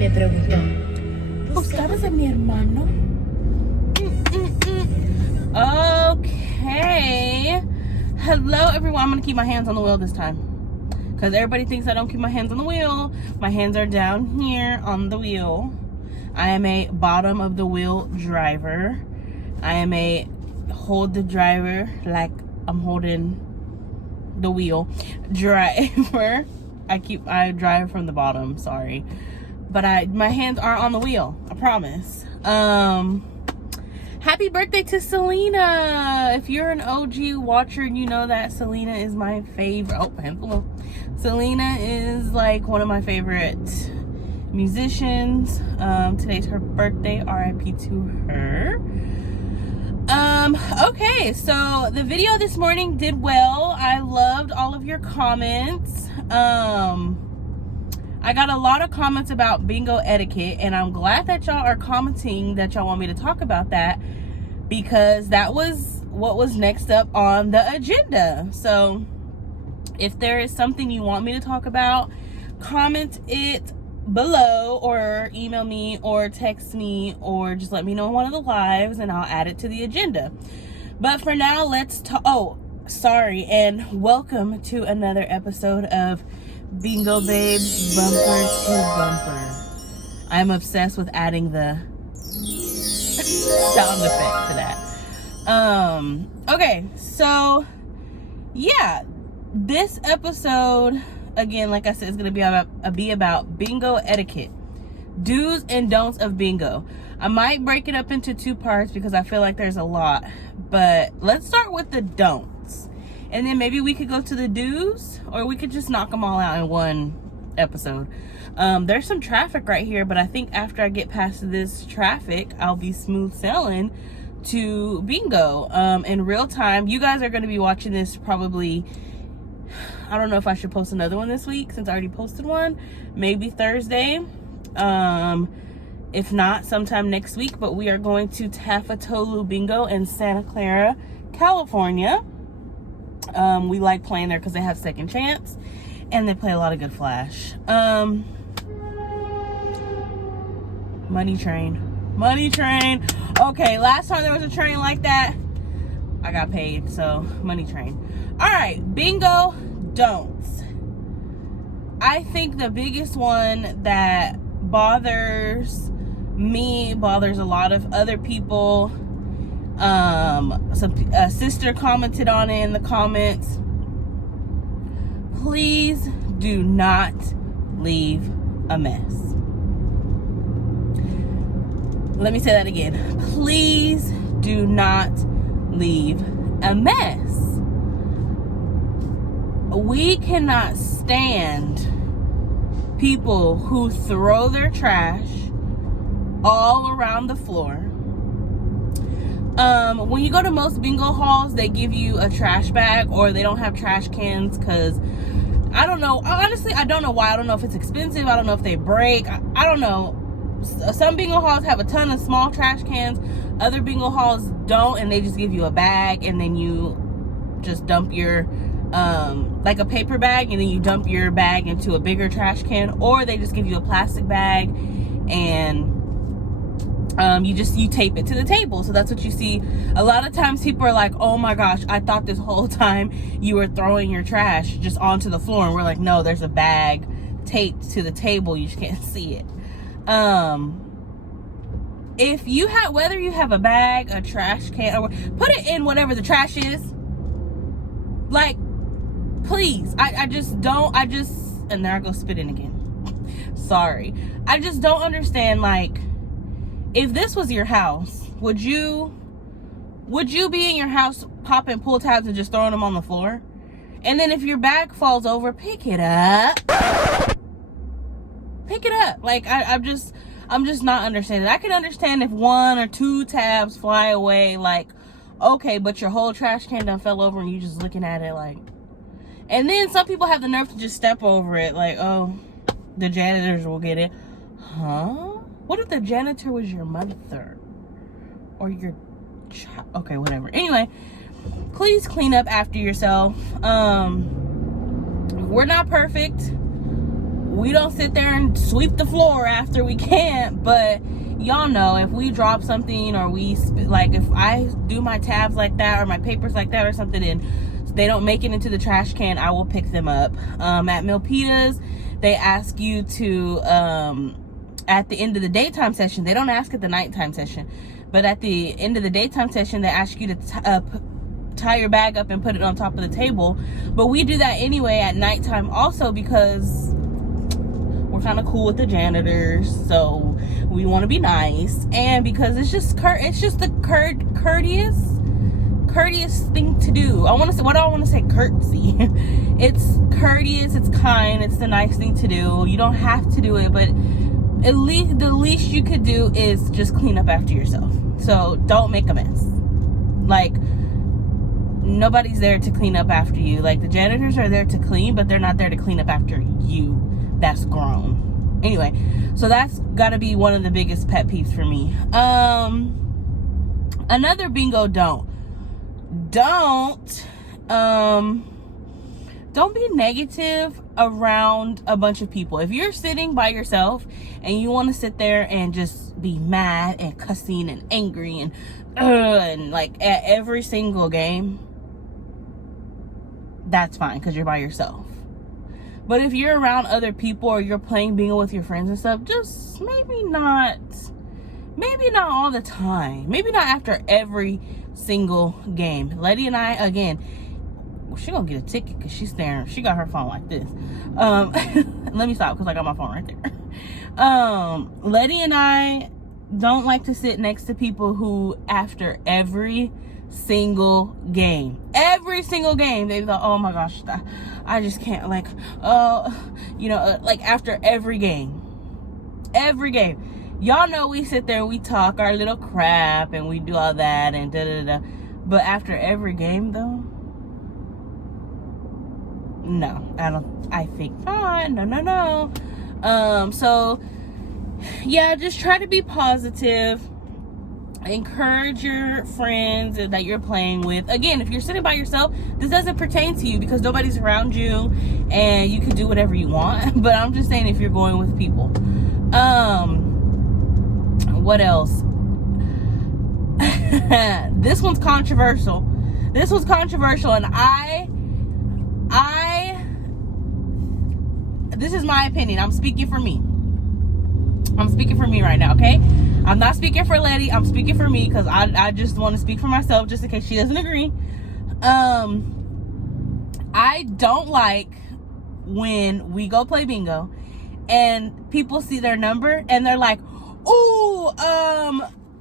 Me preguntó, ¿buscabas a mi hermano? Okay. Hello, everyone. I'm going to keep my hands on the wheel this time. Because everybody thinks I don't keep my hands on the wheel. My hands are down here on the wheel. I am a bottom of the wheel driver. I am a hold the driver like I'm holding the wheel driver. I drive from the bottom, sorry. But my hands are on the wheel, I promise. Happy birthday to Selena. If you're an OG watcher, you know that Selena is my favorite. Oh, hello. Selena is like one of my favorite musicians. Today's her birthday, RIP to her. Okay, so the video this morning did well. I loved all of your comments. I got a lot of comments about bingo etiquette, and I'm glad that y'all are commenting that y'all want me to talk about that, because that was what was next up on the agenda. So if there is something you want me to talk about, comment it below, or email me, or text me, or just let me know in one of the lives and I'll add it to the agenda. But for now, let's talk. Oh, sorry, and welcome to another episode of Bingo Babes Bumper2Bumper. I'm obsessed with adding the sound effect to that. Okay, so yeah, this episode, again, like I said, is going to be about bingo etiquette, do's and don'ts of bingo. I might break it up into two parts because I feel like there's a lot, but let's start with the don'ts, and then maybe we could go to the do's, or we could just knock them all out in one episode. There's some traffic right here, but I think after I get past this traffic, I'll be smooth sailing to bingo in real time. You guys are going to be watching this probably, I don't know if I should post another one this week since I already posted one. Maybe Thursday. If not, sometime next week. But we are going to Taffatolu Bingo in Santa Clara, California. We like playing there because they have second chance and they play a lot of good flash. Money train. Okay, last time there was a train like that, I got paid. So money train. All right, bingo don'ts. I think the biggest one that bothers me, bothers a lot of other people. A sister commented on it in the comments. Please do not leave a mess. Let me say that again. Please do not leave a mess. We cannot stand people who throw their trash all around the floor. When you go to most bingo halls, they give you a trash bag, or they don't have trash cans, because I don't know. Honestly, I don't know why. I don't know if it's expensive. I don't know if they break. I don't know. Some bingo halls have a ton of small trash cans. Other bingo halls don't, and they just give you a bag, and then you just dump your like a paper bag, and then you dump your bag into a bigger trash can, or they just give you a plastic bag, and you tape it to the table. So that's what you see. A lot of times people are like, oh my gosh, I thought this whole time you were throwing your trash just onto the floor. And we're like, no, there's a bag taped to the table, you just can't see it. If you have, whether you have a bag, a trash can, or put it in whatever the trash is, like, please, and there I go spitting again. Sorry. I just don't understand, like, if this was your house, would you be in your house popping pull tabs and just throwing them on the floor? And then if your bag falls over, pick it up. Like, I'm just not understanding. I can understand if one or two tabs fly away, like, okay, but your whole trash can done fell over and you just looking at it like. And then some people have the nerve to just step over it, like, oh, the janitors will get it. Huh? What if the janitor was your mother or your child? Okay, whatever. Anyway, please clean up after yourself. We're not perfect. we don't sit there and sweep the floor after we can't, but y'all know if we drop something, or like if I do my tabs like that or my papers like that or something and they don't make it into the trash can, I will pick them up. At Milpitas, they ask you to at the end of the daytime session, they don't ask at the nighttime session, but at the end of the daytime session, they ask you to tie your bag up and put it on top of the table. But we do that anyway at nighttime also, because we're kind of cool with the janitors, so we want to be nice, and because it's just the courteous thing to do. Courtesy. It's courteous, it's kind, it's the nice thing to do. You don't have to do it, but at least the least you could do is just clean up after yourself. So don't make a mess. Like, nobody's there to clean up after you. Like, the janitors are there to clean, but they're not there to clean up after you. That's grown. Anyway, so that's gotta be one of the biggest pet peeves for me. Another bingo don't be negative around a bunch of people. If you're sitting by yourself and you want to sit there and just be mad and cussing and angry and like at every single game, that's fine, because you're by yourself. But if you're around other people or you're playing bingo with your friends and stuff, just maybe not all the time. Maybe not after every single game. Letty and I, again, she gonna get a ticket because she's staring. She got her phone like this. Let me stop because I got my phone right there. Letty and I don't like to sit next to people who, after every single game, they thought, oh my gosh, I just can't, like, like after every game, y'all know we sit there and we talk our little crap and we do all that and but after every game though, no, I think not. No. So yeah, just try to be positive. Encourage your friends that you're playing with. Again, if you're sitting by yourself, this doesn't pertain to you because nobody's around you and you can do whatever you want. But I'm just saying, if you're going with people. What else? This one's controversial. And this is my opinion. I'm speaking for me right now, okay? I'm not speaking for Letty. I'm speaking for me because I just want to speak for myself, just in case she doesn't agree. I don't like when we go play bingo and people see their number and they're like, ooh,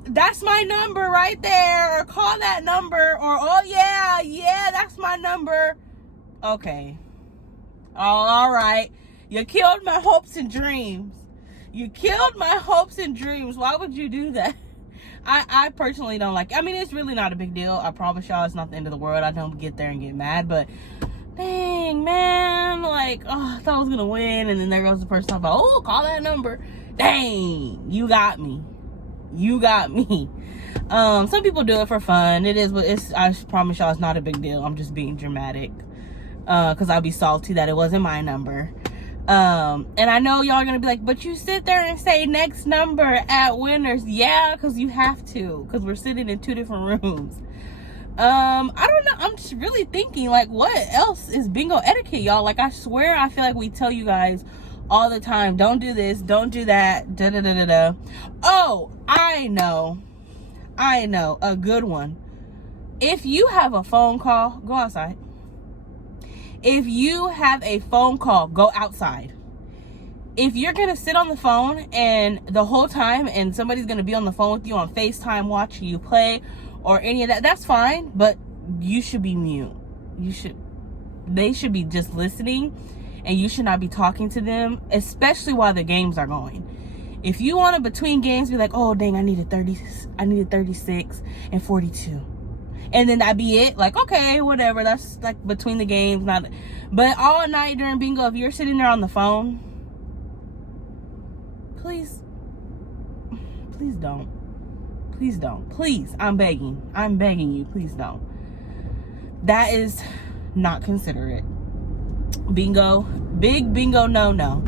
that's my number right there, or call that number, or oh yeah, that's my number. Okay. All right. You killed my hopes and dreams. Why would you do that? I personally don't like it. I mean, it's really not a big deal. I promise y'all, it's not the end of the world. I don't get there and get mad, but dang, man, like, oh, I thought I was gonna win, and then there goes the person talking about, oh, call that number. Dang, you got me. Some people do it for fun. It is, but I promise y'all, it's not a big deal. I'm just being dramatic, because I'll be salty that it wasn't my number. And I know y'all are gonna be like, but you sit there and say next number at winners. Yeah, because you have to, because we're sitting in two different rooms. I don't know, I'm just really thinking, like, what else is bingo etiquette, y'all? Like, I swear, I feel like we tell you guys all the time, don't do this, don't do that, Oh, I know, a good one. If you have a phone call, go outside. If you have a phone call, go outside. If you're gonna sit on the phone and the whole time and somebody's gonna be on the phone with you on FaceTime watching you play or any of that, that's fine, but you should be mute. They should be just listening, and you should not be talking to them, especially while the games are going. If you want to, between games, be like, oh dang, I needed 36 and 42. And then that be it. Like, okay, whatever. That's like between the games. But all night during bingo, if you're sitting there on the phone, please don't. Please, I'm begging you, please don't. That is not considerate. Bingo, big bingo no.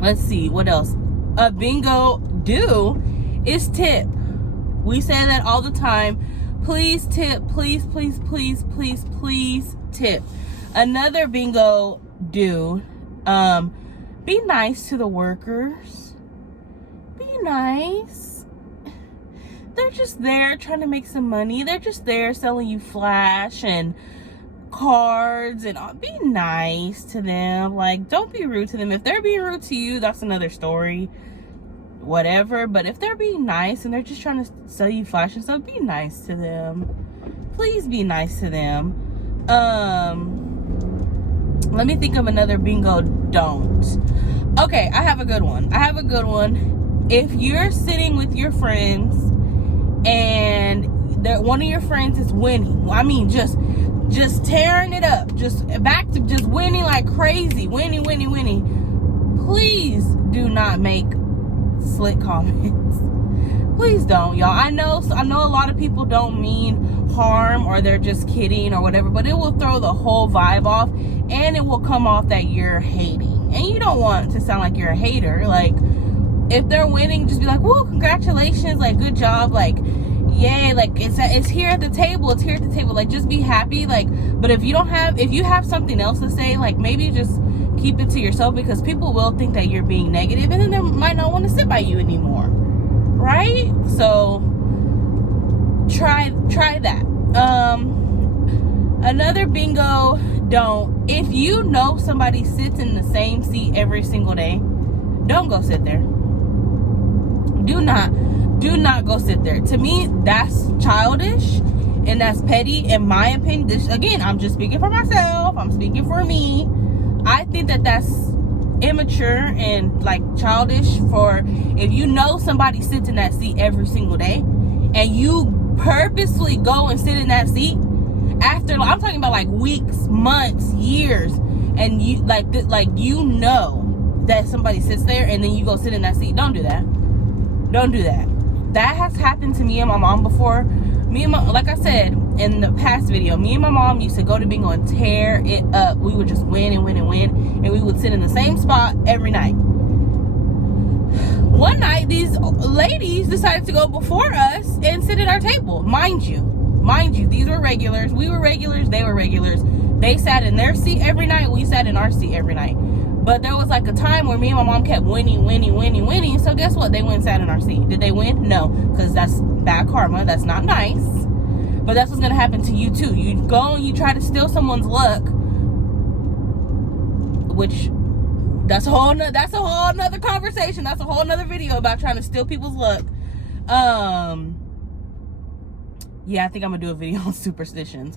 Let's see, what else? A bingo do is tip. We say that all the time. Please tip. Please, please, please, please, please tip. Another bingo do, be nice to the workers. Be nice. They're just there trying to make some money. They're just there selling you flash and cards, and be nice to them. Like, don't be rude to them. If they're being rude to you, that's another story, whatever. But if they're being nice and they're just trying to sell you flash and stuff, be nice to them. Please be nice to them. Let me think of another bingo don't. Okay, I have a good one. If you're sitting with your friends and one of your friends is winning, I mean, just tearing it up, just back to just winning like crazy, winning. Please do not make slick comments. Please don't, y'all. I know a lot of people don't mean harm, or they're just kidding or whatever, but it will throw the whole vibe off, and it will come off that you're hating, and you don't want to sound like you're a hater. Like, if they're winning, just be like, woo, congratulations, like, good job, like, yay, like, it's here at the table, like, just be happy. Like, but if you have something else to say, like, maybe just keep it to yourself, because people will think that you're being negative, and then they might not want to sit by you anymore, right? So try that. Another bingo don't, if you know somebody sits in the same seat every single day, don't go sit there. Do not go sit there. To me, that's childish and that's petty, in my opinion. This, again, I'm just speaking for myself. I'm speaking for me. I think that that's immature and like childish. For if you know somebody sits in that seat every single day and you purposely go and sit in that seat after, I'm talking about like weeks, months, years, and you you know that somebody sits there and then you go sit in that seat. Don't do that. That has happened to me and my mom before. Like I said in the past video, me and my mom used to go to bingo and tear it up. We would just win, and we would sit in the same spot every night. One night, these ladies decided to go before us and sit at our table. Mind you, these were regulars. We were regulars. They were regulars. They sat in their seat every night. We sat in our seat every night. But there was like a time where me and my mom kept winning. So guess what? They went and sat in our seat. Did they win? No, because that's bad karma. That's not nice. But that's what's going to happen to you too. You go and you try to steal someone's luck, which that's a whole nother conversation. That's a whole nother video about trying to steal people's luck. Yeah, I think I'm gonna do a video on superstitions.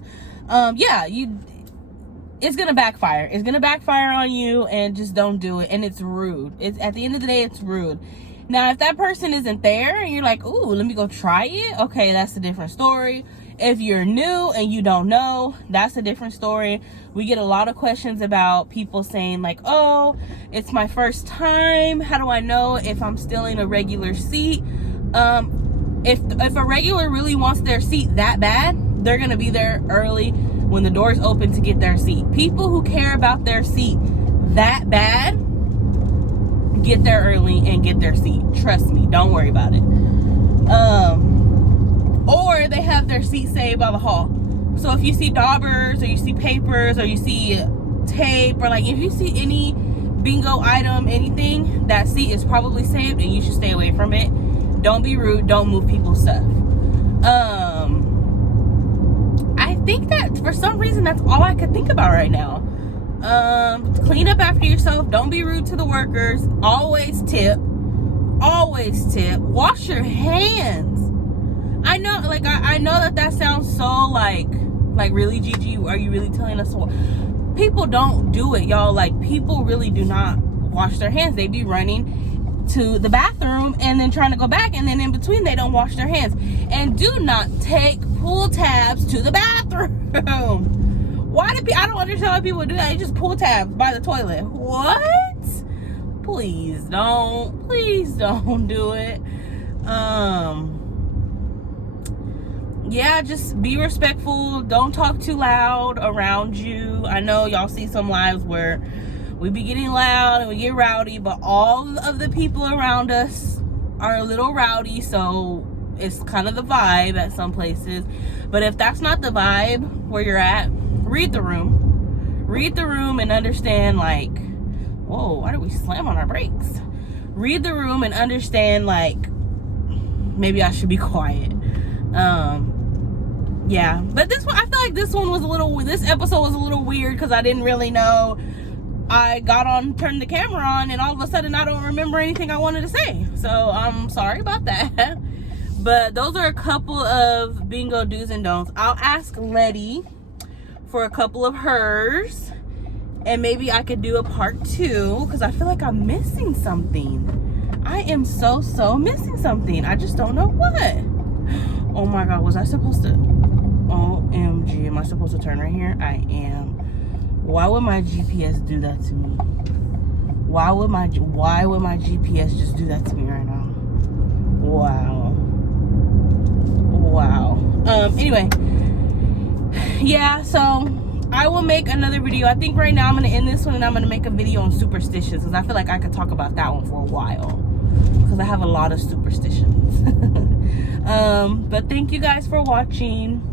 It's gonna backfire. It's gonna backfire on you, and just don't do it. And it's rude. It's, at the end of the day, it's rude. Now, if that person isn't there and you're like, ooh, let me go try it, okay, that's a different story. If you're new and you don't know, that's a different story. We get a lot of questions about people saying like, oh, it's my first time. How do I know if I'm still in a regular seat? If a regular really wants their seat that bad, they're gonna be there early when the doors open to get their seat. People who care about their seat that bad get there early and get their seat. Trust me, don't worry about it. Or they have their seat saved by the hall. So if you see daubers, or you see papers, or you see tape, or like if you see any bingo item, anything, that seat is probably saved and you should stay away from it. Don't be rude. Don't move people's stuff. I think that for some reason that's all I could think about right now. Clean up after yourself. Don't be rude to the workers. Always tip. Wash your hands. I know, like, I know that sounds so like really, Gigi, are you really telling us what? People don't do it, y'all. Like, people really do not wash their hands. They be running to the bathroom and then trying to go back, and then in between they don't wash their hands. And do not take pull tabs to the bathroom. I don't understand why people do that. They just pull tabs by the toilet. What? Please don't do it. Yeah, just be respectful. Don't talk too loud around you. I know y'all see some lives where we be getting loud and we get rowdy, but all of the people around us are a little rowdy, so it's kind of the vibe at some places. But if that's not the vibe where you're at, read the room and understand, like, whoa, why did we slam on our brakes? Read the room and understand, like, maybe I should be quiet. Yeah, but this one, I feel like this episode was a little weird because I didn't really know. I got on, turned the camera on, and all of a sudden I don't remember anything I wanted to say. So I'm sorry about that. But those are a couple of bingo do's and don'ts. I'll ask Letty for a couple of hers, and maybe I could do a part 2 because I feel like I'm missing something. I am so missing something. I just don't know what. Oh my God, was I supposed to? OMG, am I supposed to turn right here? I am. Why would my GPS do that to me? Why would my GPS just do that to me right now? Wow. Anyway, yeah, so I will make another video. I think right now I'm going to end this one and I'm going to make a video on superstitions because I feel like I could talk about that one for a while because I have a lot of superstitions. But thank you guys for watching.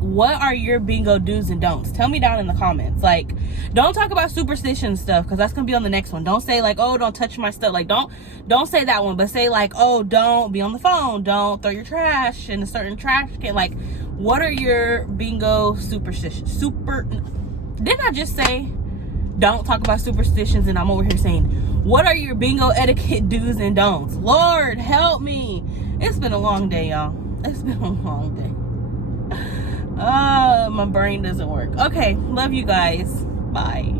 What are your bingo do's and don'ts? Tell me down in the comments. Like, don't talk about superstition stuff because that's gonna be on the next one. Don't say like, oh, don't touch my stuff. Like, don't say that one, but say like, oh, don't be on the phone, don't throw your trash in a certain trash can. Like, what are your bingo superstitions? Didn't I just say don't talk about superstitions? And I'm over here saying, what are your bingo etiquette do's and don'ts? Lord help me. It's been a long day, y'all. It's been a long day. My brain doesn't work. Okay, love you guys. Bye.